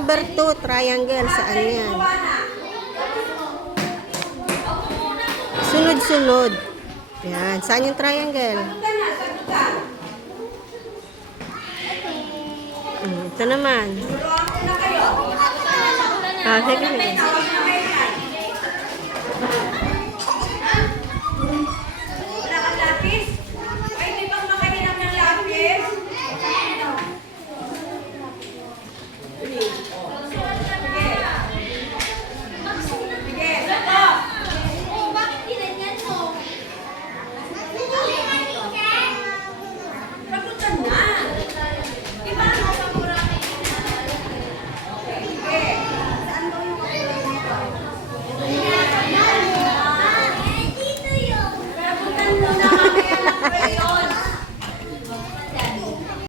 number 2, triangle. Saan yan? Sunod-sunod. Yan. Saan yung triangle? Ito naman. Ah, sige.